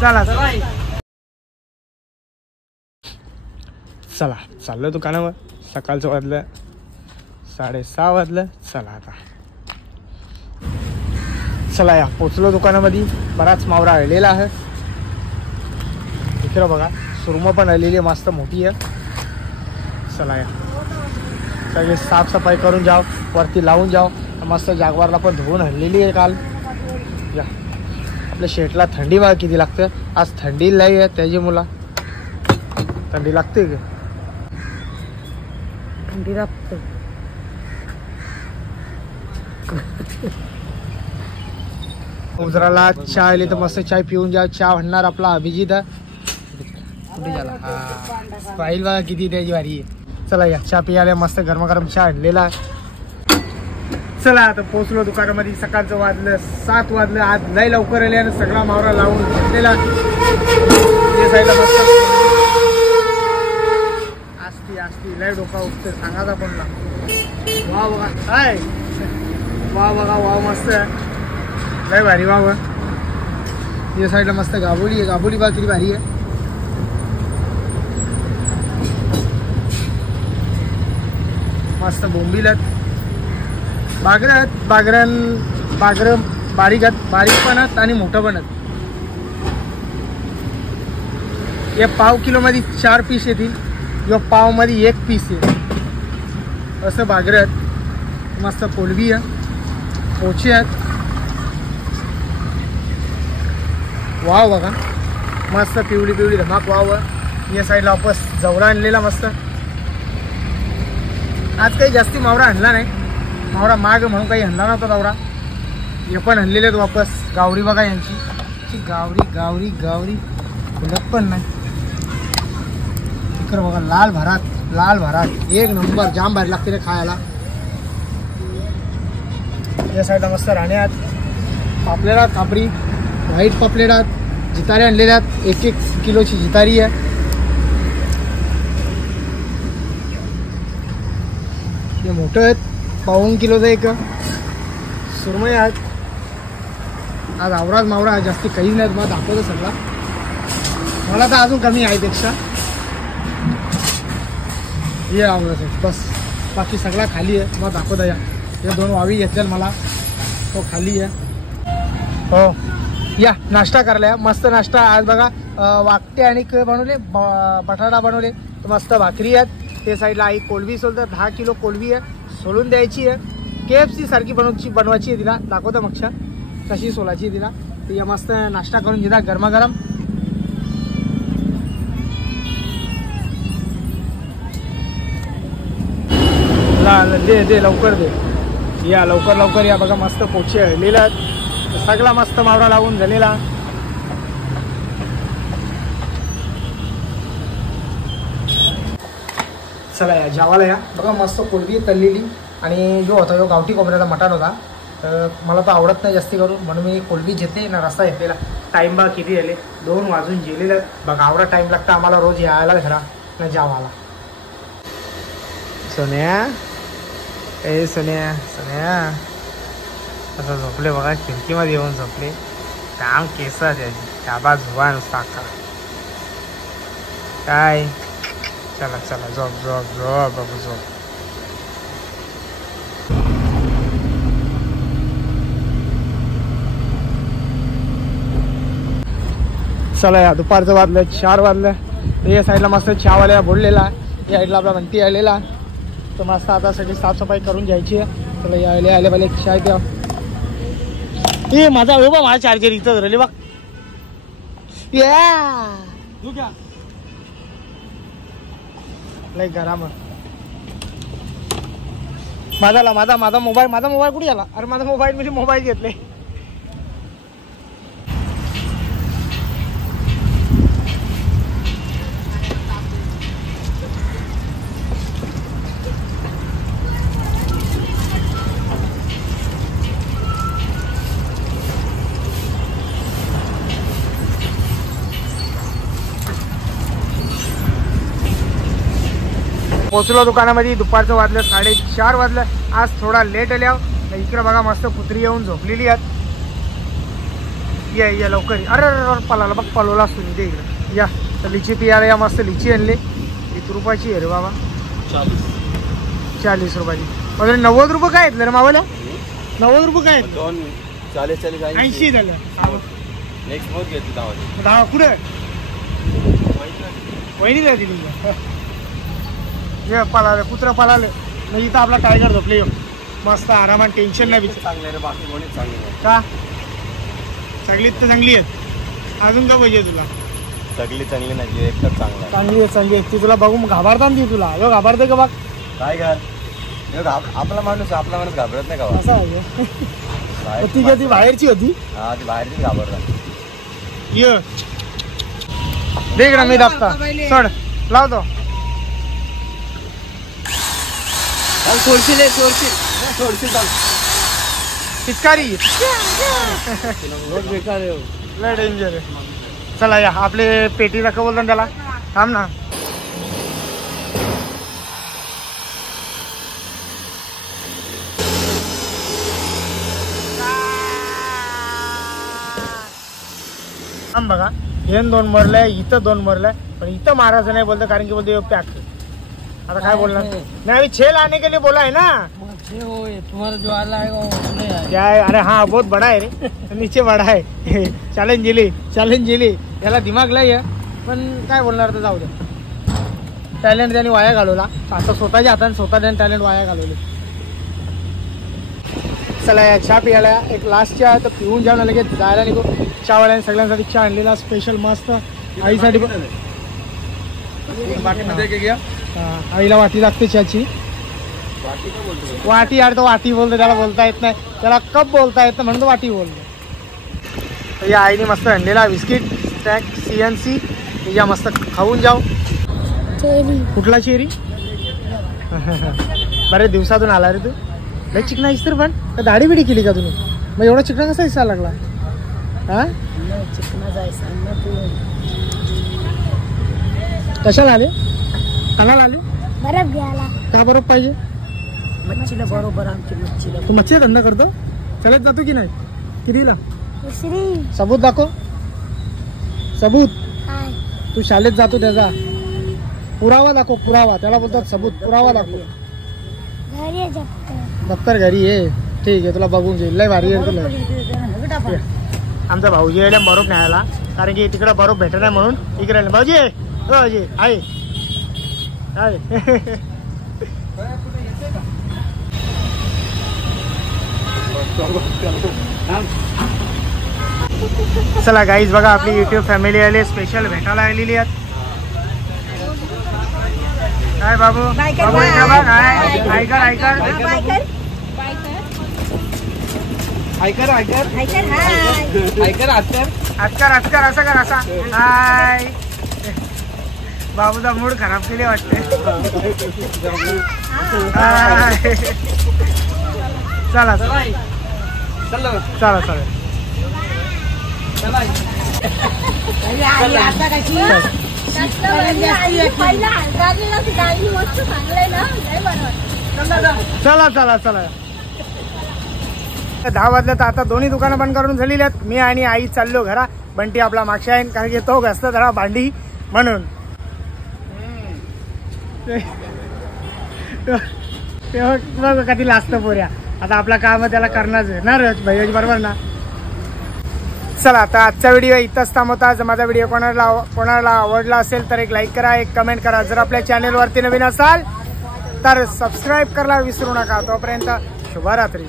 चला चला चाललो दुकानावर. सकाळचं वाजलं 6:30 वाजलं. चला आता चला या पोचलो दुकानामध्ये. बराच मावरा आलेला आहे. इकडं बघा सुरमं पण आलेली आहे, मस्त मोठी आहे. चला या सगळे साफसफाई करून जाव, वरती लावून जाव. मस्त जागवारला पण धुवून आणलेली आहे काल. या आपल्या शेटला थंडी बघा किती लागतं. आज थंडी लई आहे त्याची मुला. थंडी लागते का? थंडी लागते. उजराला चहा आली तर मस्त चाय पिऊन जा. चहा म्हणणार आपला अभिजित. कुठे झाला? हा पाहिल बघा किती त्याची भारी आहे. चला या चहा पियाला. मस्त गरमागरम चहा आणलेला. चला आता पोहोचलो दुकानामध्ये. सकाळचं वाजलं 7 वाजलं. आज लय लवकर आले आणि सगळा मावरा लावून घेतलेला. मस्त आस्ती लय डोका उठते सांगायचा पण ना. वा बघा काय वा बघा वा मस्त लय भारी वा बघा. या साईडला मस्त गाबोली आहे. गाबोली बघा किती भारी आहे. मस्त बोंबीलत बागरण बारीक पण आहेत आणि मोठं पण आहेत. या पाव किलो मध्ये 4 पीस येतील. किंवा पाव मध्ये 1 पीस आहे. असं बागरत मस्त कोलबी आहे. पोचे आहेत. वाव बघा मस्त पिवळी पिवळी धमाक वाव. या साईडला वापस जवरा आणलेला मस्त. आज काही जास्ती मावरा आणला नाही. मावरा माग म्हणून काही आणला नव्हता दौरा. हे पण आणलेले आहेत वापस. गावरी बघा यांची गावरी फुलत पण नाही. इकडं बघा लाल भरात एक नंबर जाम भारी लागते रे खायला. या साईडला मस्त राणे आहेत. पापलेट कापरी व्हाईट पापलेट आहेत. जितारे आणलेले आहेत. 1-1 किलोची जितारी आहे. हे मोठं आहेत. 1.5 किलोचं एक सुरमई आहेत. आज आवराज मावरा जास्ती काहीच नाही. तुम्हाला दाखवतो सगळा. मला तर अजून कमी आहे पेक्षा. हे आवराज आहे बस. बाकी सगळा खाली आहे. मग दाखवता या. हे 2 वावी घेतल्या मला. तो खाली आहे. हो या नाश्ता करायला. मस्त नाश्ता आज बघा. वाकटे आणि काय बनवले बटाटा बनवले. मस्त भाकरी आहेत. ते साईडला आई कोलबी सोलतात. 10 किलो कोलबी आहे. सोलून द्यायची आहे. KFC सारखी बनवायची आहे तिला. दाखवतं मक्षा कशी सोलायची आहे तिला. ती मस्त नाश्ता करून दिला गरमागरम. दे लवकर दे. या लवकर या बघा मस्त पोचे हळलेला. सगळा मस्त मावरा लावून झालेला. चला या जेवायला या. बघा मस्त कोलबी तळलेली. आणि जो होता जो गावठी कोंबड्याचा मटण होता. तर मला तर आवडत नाही जास्ती करून म्हणून मी कोलबी घेते ना रस्ता घेतलेला. टाईम बघा किती झाले. 2 वाजून गेलेले. बघा आवडा टाईम लागतं आम्हाला रोज यायला घरा ना जेवायला. सोन्या ए सोन्या असं झोपले बघा. खिडकीमध्ये येऊन झोपले. काम केस त्याची डाबा झुवा नुसता अख्खा काय. चला झोप बाबू झोप. चला या दुपारचं वाजलं 4 वाजलं. या साईडला मस्त चहावाल्या बोललेला. या साईडला आपला म्हणती आलेला. तर मस्त आता सगळी साफसफाई करून घ्यायची आहे. चला यायला आले पाहिले चाय द्या. ए माझा हो बा माझा चार्जर इथंच राहिले बघ. लय गरम माझा मोबाईल कुठे आला. अरे माझा मोबाईल म्हणजे मोबाईल घेतले. पोचलो दुकानामध्ये. दुपारचं वाजलं 4:30 वाजलं. आज थोडा लेट आल्या. इकडे बघा मस्त कुत्री येऊन झोपलेली आहेत. या लवकर. अरे पलाला बघ, पलवला असतो मी ते इकडे. या तर लिची पियाला या. मस्त लिची आणली. किती रुपयाची आहे रे बाबा? 40 रुपयाची. वगैरे 90 रुपये काय आहेत रे मावाला? 90 रुपये काय आहेत? 80 झालं. दहा कुठे वहिनी जाते तुमच्या? हे पळालं कुत्रा पळालं. मग इथं आपला टायगर झोपले मस्त आरामात. टेन्शन नाही. चांगले रे, बाकी कोणीच चांगली नाही. का? चांगलीच तर चांगली आहेत. अजून का पाहिजे तुला? सगळी चांगली नाही, एकच चांगला. चांगली आहे ती. तुला बघून घाबरता ती तुला. घाबरते का बघ? काय घाल आपला माणूस घाबरत नाही का? असं आहे. ती कधी बाहेरची होती? हा, ती बाहेरची घाबरतात. ये देख ना मी दाबता. चढ लावतो. पिचकारी बेकार आहे. लय डेंजर आहे. चला या आपले पेटी का बोलतात त्याला. थांब ना. थांब बघा. हे 2 मरलंय, इथं 2 मरलंय. पण इथं मारायचं नाही बोलतं, कारण की बोलते पॅक. आता काय बोलणार नाही. छेल आने के लिए बोला है ना. तुम्हारा जो आला है वो क्या है? अरे हाँ बहुत बड़ा है रे. नीचे बड़ा है. चॅलेंज जिली याला दिमाग लय आहे. पण काय बोलणार तर जाऊ दे. टॅलेंट त्यांनी वाया घालवला. आता स्वतःच्या हाताने स्वतः टॅलेंट वाया घालवले. चला या चहा प्यायला. एक लास्ट चहा तर पिऊन जाऊन लगेच जायला निघू. चहावाल्याने सगळ्यांसाठी चहा आणलेला स्पेशल मस्त. आईसाठी आईला वाटी लागते चहाची. वाटी यार तो वाटी बोलतो. त्याला बोलता येत नाही. त्याला कप बोलता येत नाही म्हणून तो वाटी बोलतो. या आईने मस्त आणलेला बिस्किट स्नॅक CNC. या मस्त खाऊन जाऊ. कुठला चेरी? बरेच दिवसातून आला रे तू. लय चिकना आहेस तर. पण दाढी बिडी केली का तुम्ही? मग एवढा चिकना कसा दिसायला लागला? हा कशाला आले? कणाला आले? बर्फ घ्यायला. का बर्फ पाहिजे? मच्छीला बरोबर आमची मच्छीला. तू मच्छी धंदा करतो? चलत जातो की नाही? कितीला? दुसरी सबूत दाखव. सबूत. काय? तू शाळेत जातो त्याचा पुरावा दाखव. पुरावा त्याला बोलतात सबूत. पुरावा दाखव. घरी दप्तर घरी आहे. ठीक आहे तुला बघून घेईल. लय भारी आहे तुला. आमचा भाऊजी यायला बरोबर न्यायला, कारण की तिकडे बरोबर भेटत नाही म्हणून इकडे. भाऊजी भाऊजी आहे. चला गाईज बघा आपली YouTube फॅमिली आली. स्पेशल भेटायला आलेली आहेत. काय बाबू बाबू इकडे बघ. आजकर असं कर. असा हाय. बाबूचा मूड खराब केली वाटते. चला चला चला. चला चला चला. 10 वाजले तर आता दोन्ही दुकानं बंद करून झालेली आहेत. मी आणि आई चाललो घरा. बंटी आपला मागच्या आहे, कारण की तो घसला जरा भांडी म्हणून. कधी लाजत पोऱ्या. आता आपला काम त्याला करणारच आहे ना भैयाजी, बरोबर ना. चला आता आजचा व्हिडिओ इथंच थांबवता. जर माझा व्हिडिओ कोणाला आवडला असेल तर एक लाईक करा, एक कमेंट करा. जर आपल्या चॅनेलवरती नवीन असाल तर सबस्क्राईब करायला विसरू नका. तोपर्यंत शुभरात्री.